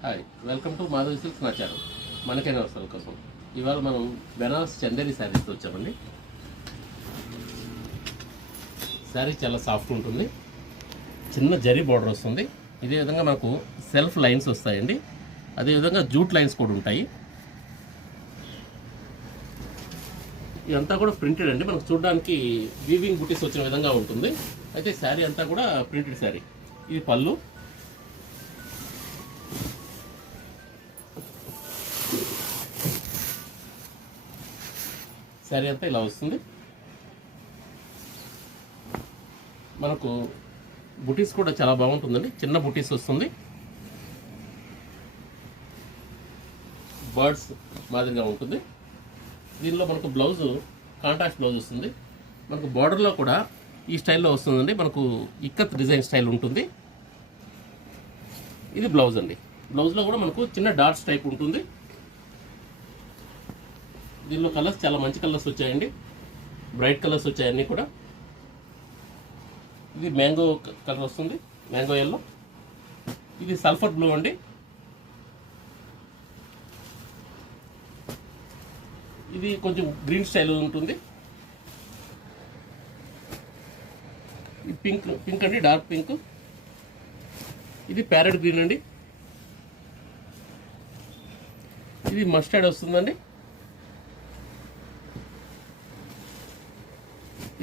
Hi, welcome to Madhavi silks నా channel. మనకైనా వస్తారు కోసం ఇవాళ మనం బెనారస్ చందేరి శారీస్తో వచ్చామండి. శారీ చాలా సాఫ్ట్ ఉంటుంది, చిన్న జరీ బార్డర్ వస్తుంది. ఇదే విధంగా మనకు సెల్ఫ్ లైన్స్ వస్తాయండి, అదేవిధంగా జూట్ లైన్స్ కూడా ఉంటాయి. ఇదంతా కూడా ప్రింటెడ్ అండి, మనకు చూడడానికి వీవింగ్ బుటీస్ వచ్చిన విధంగా ఉంటుంది. అయితే శారీ అంతా కూడా ప్రింటెడ్ శారీ. ఇది పళ్ళు, శారీ అంతా ఇలా వస్తుంది. మనకు బుటీస్ కూడా చాలా బాగుంటుందండి, చిన్న బుటీస్ వస్తుంది, బర్డ్స్ మాదిరిగా ఉంటుంది. దీనిలో మనకు బ్లౌజు కాంట్రాస్ట్ బ్లౌజ్ వస్తుంది. మనకు బార్డర్లో కూడా ఈ స్టైల్లో వస్తుందండి, మనకు ఇక్కత్ డిజైన్ స్టైల్ ఉంటుంది. ఇది బ్లౌజ్ అండి. బ్లౌజ్లో కూడా మనకు చిన్న డాట్స్ టైప్ ఉంటుంది. దీనిలో కలర్స్ చాలా మంచి కలర్స్ వచ్చాయండి, బ్రైట్ కలర్స్ వచ్చాయి అన్నీ కూడా. ఇది మ్యాంగో కలర్ వస్తుంది, మ్యాంగో ఎల్లో. ఇది సల్ఫర్ బ్లూ అండి. ఇది కొంచెం గ్రీన్ స్టైల్ ఉంటుంది. ఇది పింక్ అండి, డార్క్ పింక్. ఇది ప్యారెట్ గ్రీన్ అండి. ఇది మస్టర్డ్ వస్తుందండి.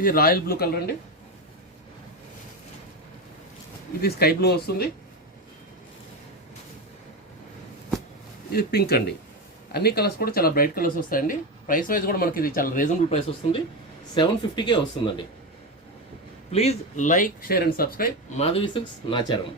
ఇది రాయల్ బ్లూ కలర్ అండి. ఇది స్కై బ్లూ వస్తుంది. ఇది పింక్ అండి. అన్ని కలర్స్ కూడా చాలా బ్రైట్ కలర్స్ వస్తాయండి. ప్రైస్ వైజ్ కూడా మనకి ఇది చాలా రీజనబుల్ ప్రైస్ వస్తుంది, 750కే వస్తుందండి. Please like, share and subscribe Madhavi silks నా ఛానల్.